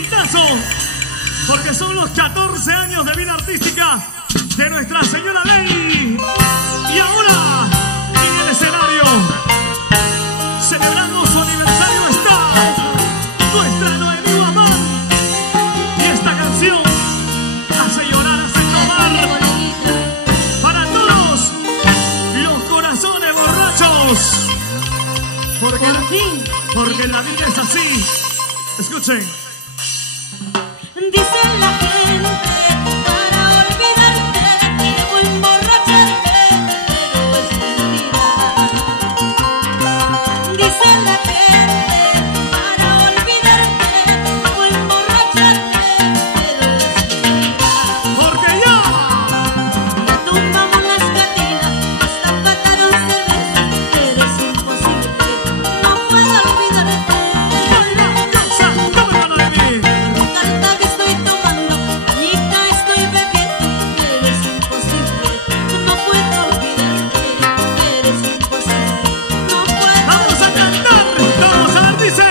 exitazo, porque son los 14 años de vida artística de Nuestra Señora Ley. Y ahora, en el escenario, celebrando su aniversario, está nuestra Noemí Guamán. Y esta canción hace llorar, hace tomar para todos los corazones borrachos. Porque la vida es así. Escuchen. Dice la gente, para olvidarte debo emborracharte, pero es mentira. Dice la gente, para olvidarte debo emborracharte, pero es mentira. Porque ya tumbamos las cadenas, hasta pataron cerveza, pero es imposible, no puedo olvidarte. baila, danza, toma la mano de mí. Tanta que estoy tomando, Anita estoy bebiendo, pero es imposible, no puedo olvidarte, pero es imposible, no puedo. Vamos a cantar, vamos a ver, dice.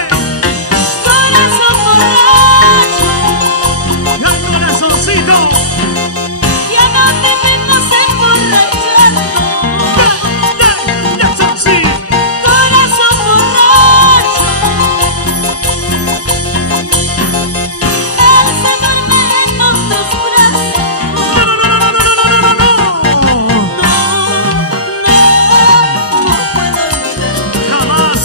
Corazón borracho, ¡Ay, corazoncito! ya no te vengas emborrachando. Ya son sí. Corazón borracho, él se duerme en nuestros brazos. No, no, no, no, no, no, no, no, no, no. No puedo olvidarte. Jamás.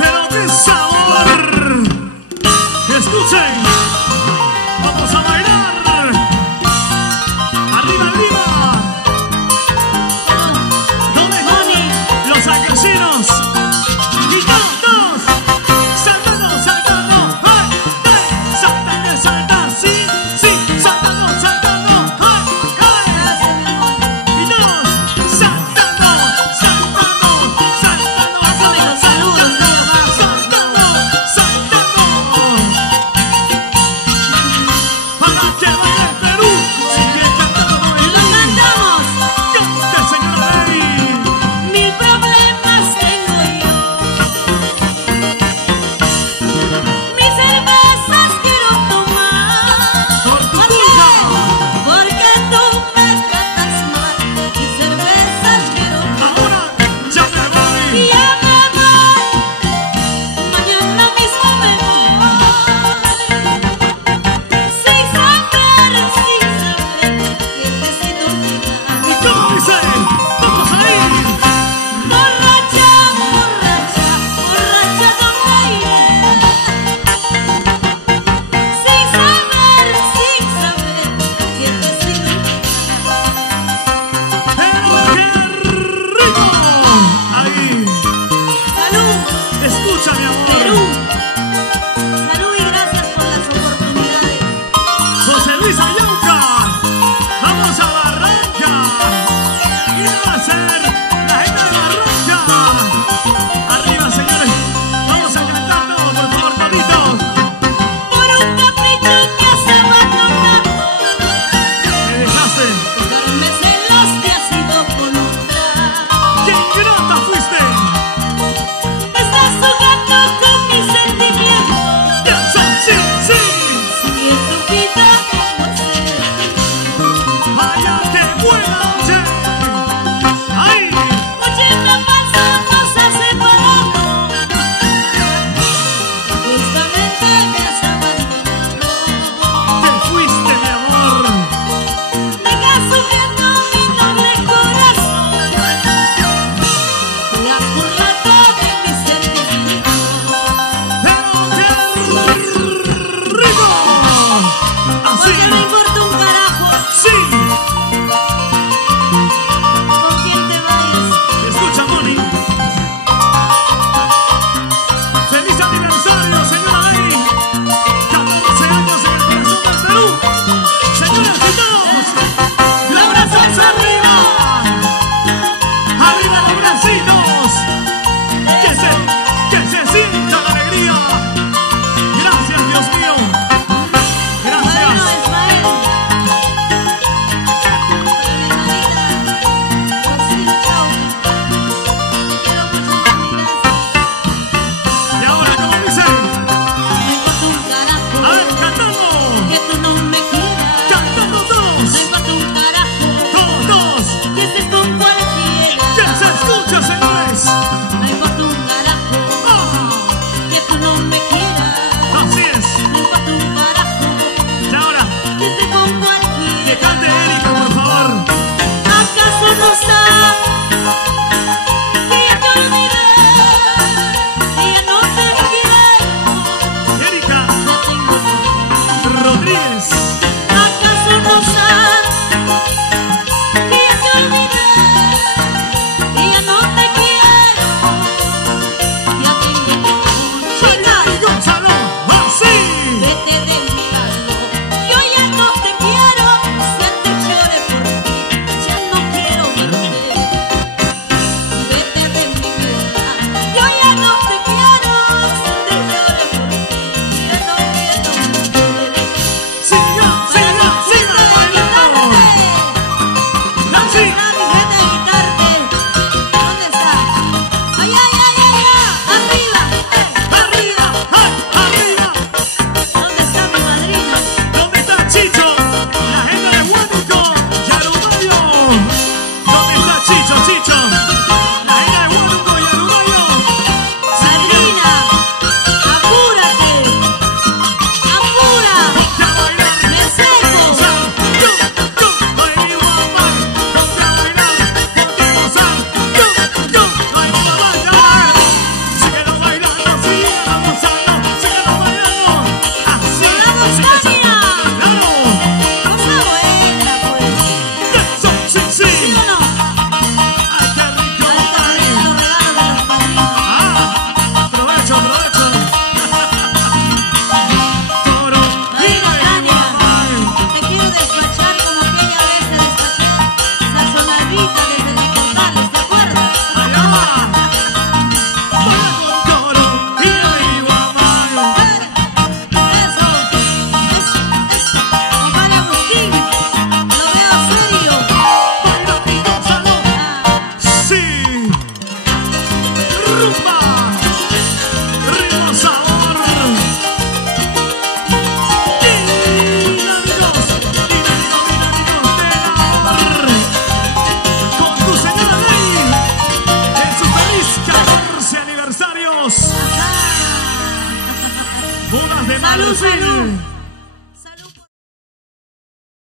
Pero qué sabor. Escuchen.